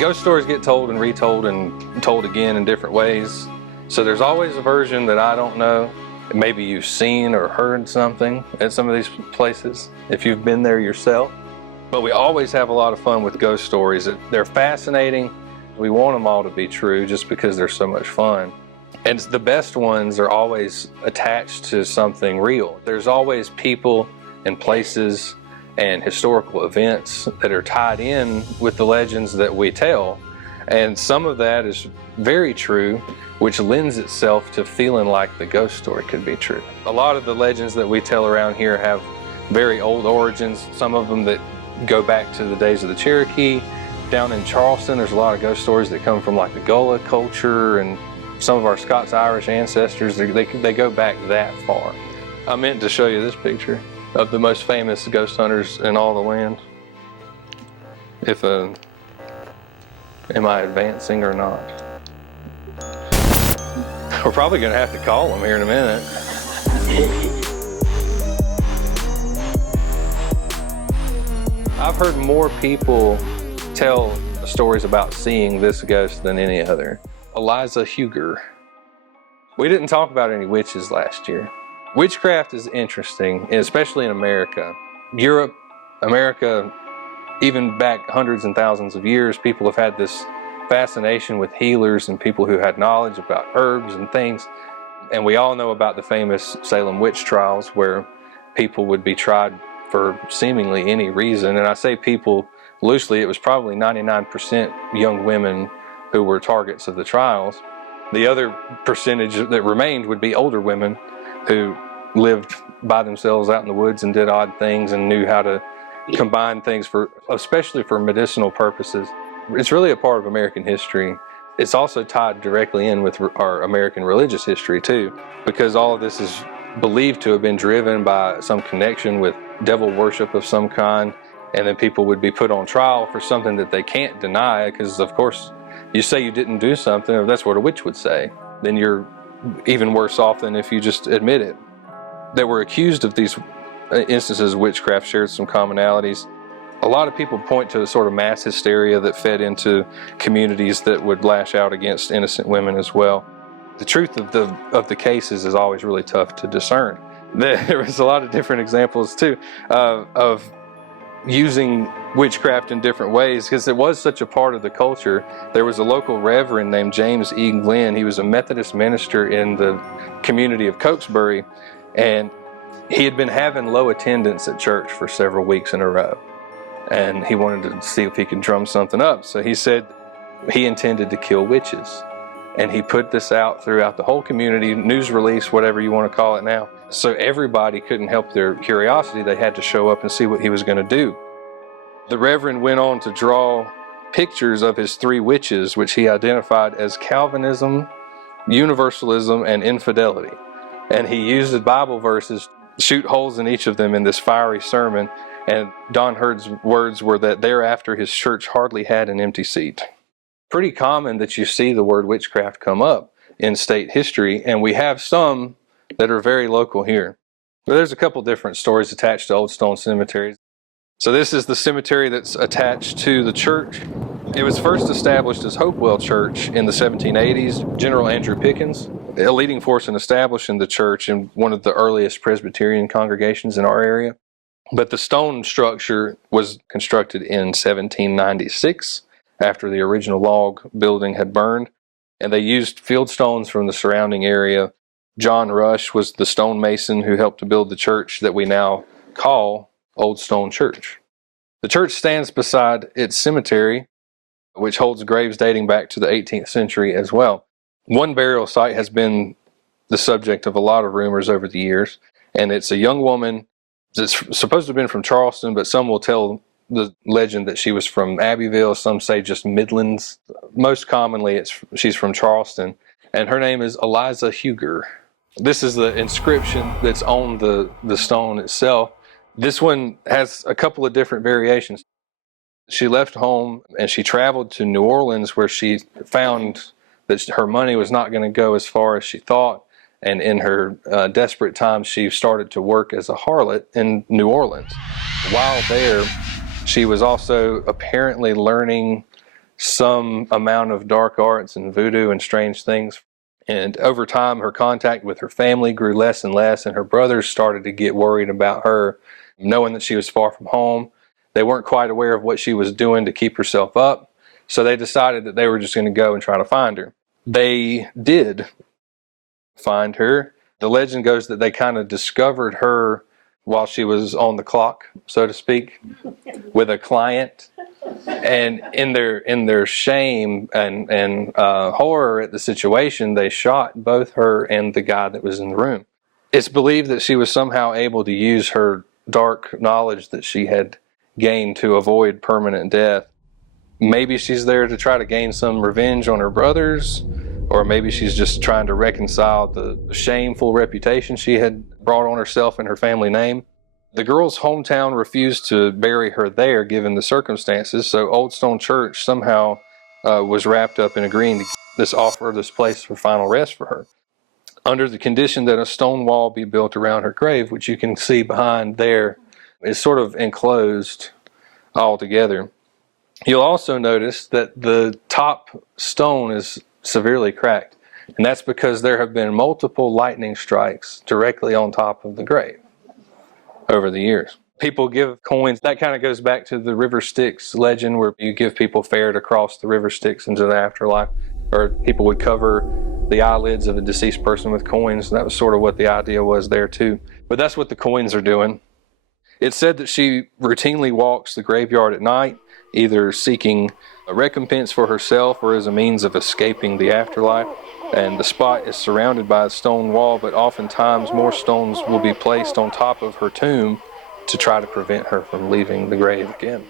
Ghost stories get told and retold and told again in different ways. So there's always a version that I don't know. Maybe you've seen or heard something at some of these places, if you've been there yourself. But we always have a lot of fun with ghost stories. They're fascinating. We want them all to be true just because they're so much fun. And the best ones are always attached to something real. There's always people and places and historical events that are tied in with the legends that we tell. And some of that is very true, which lends itself to feeling like the ghost story could be true. A lot of the legends that we tell around here have very old origins, some of them that go back to the days of the Cherokee. Down in Charleston, there's a lot of ghost stories that come from like the Gullah culture, and some of our Scots-Irish ancestors, they go back that far. I meant to show you this picture of the most famous ghost hunters in all the land. Am I advancing or not? We're probably gonna have to call them here in a minute. I've heard more people tell stories about seeing this ghost than any other. Eliza Huger. We didn't talk about any witches last year. Witchcraft is interesting, especially in America. Europe, America, even back hundreds and thousands of years, people have had this fascination with healers and people who had knowledge about herbs and things. And we all know about the famous Salem witch trials where people would be tried for seemingly any reason. And I say people loosely, it was probably 99% young women who were targets of the trials. The other percentage that remained would be older women who lived by themselves out in the woods and did odd things and knew how to combine things especially for medicinal purposes. It's really a part of American history. It's also tied directly in with our American religious history too, because all of this is believed to have been driven by some connection with devil worship of some kind, and then people would be put on trial for something that they can't deny, because of course you say you didn't do something, or that's what a witch would say, then you're even worse off than if you just admit it. They were accused of these instances of witchcraft shared some commonalities. A lot of people point to a sort of mass hysteria that fed into communities that would lash out against innocent women as well. The truth of the cases is always really tough to discern. There was a lot of different examples too of using witchcraft in different ways, because it was such a part of the culture. There was a local reverend named James E. Glenn. He was a Methodist minister in the community of Cokesbury, and he had been having low attendance at church for several weeks in a row, and he wanted to see if he could drum something up. So he said he intended to kill witches, and he put this out throughout the whole community, news release, whatever you want to call it now. So everybody couldn't help their curiosity. They had to show up and see what he was going to do. The Reverend went on to draw pictures of his 3 witches, which he identified as Calvinism, Universalism, and infidelity. And he used the Bible verses, shoot holes in each of them in this fiery sermon. And Don Hurd's words were that thereafter his church hardly had an empty seat. Pretty common that you see the word witchcraft come up in state history, and we have some that are very local here. But there's a couple different stories attached to Old Stone Cemetery. So this is the cemetery that's attached to the church. It was first established as Hopewell Church in the 1780s. General Andrew Pickens, a leading force in establishing the church and one of the earliest Presbyterian congregations in our area. But the stone structure was constructed in 1796 after the original log building had burned, and they used field stones from the surrounding area. John Rush was the stonemason who helped to build the church that we now call Old Stone Church. The church stands beside its cemetery, which holds graves dating back to the 18th century as well. One burial site has been the subject of a lot of rumors over the years, and it's a young woman that's supposed to have been from Charleston, but some will tell the legend that she was from Abbeville. Some say just Midlands. Most commonly, she's from Charleston, and her name is Eliza Huger. This is the inscription that's on the stone itself. This one has a couple of different variations. She left home and she traveled to New Orleans, where she found that her money was not going to go as far as she thought. And in her desperate times, she started to work as a harlot in New Orleans. While there, she was also apparently learning some amount of dark arts and voodoo and strange things. And over time, her contact with her family grew less and less, and her brothers started to get worried about her, knowing that she was far from home. They weren't quite aware of what she was doing to keep herself up, so they decided that they were just going to go and try to find her. They did find her. The legend goes that they kind of discovered her while she was on the clock, so to speak, with a client. And in their shame and horror at the situation, they shot both her and the guy that was in the room. It's believed that she was somehow able to use her dark knowledge that she had gained to avoid permanent death. Maybe she's there to try to gain some revenge on her brothers, or maybe she's just trying to reconcile the shameful reputation she had brought on herself and her family name. The girl's hometown refused to bury her there given the circumstances, so Old Stone Church somehow was wrapped up in agreeing to offer this place for final rest for her, under the condition that a stone wall be built around her grave, which you can see behind there is sort of enclosed altogether. You'll also notice that the top stone is severely cracked, and that's because there have been multiple lightning strikes directly on top of the grave over the years. People give coins. That kind of goes back to the River Styx legend, where you give people fare to cross the River Styx into the afterlife, or people would cover the eyelids of a deceased person with coins. That was sort of what the idea was there too. But that's what the coins are doing. It's said that she routinely walks the graveyard at night, either seeking a recompense for herself or as a means of escaping the afterlife. And the spot is surrounded by a stone wall, but oftentimes more stones will be placed on top of her tomb to try to prevent her from leaving the grave again.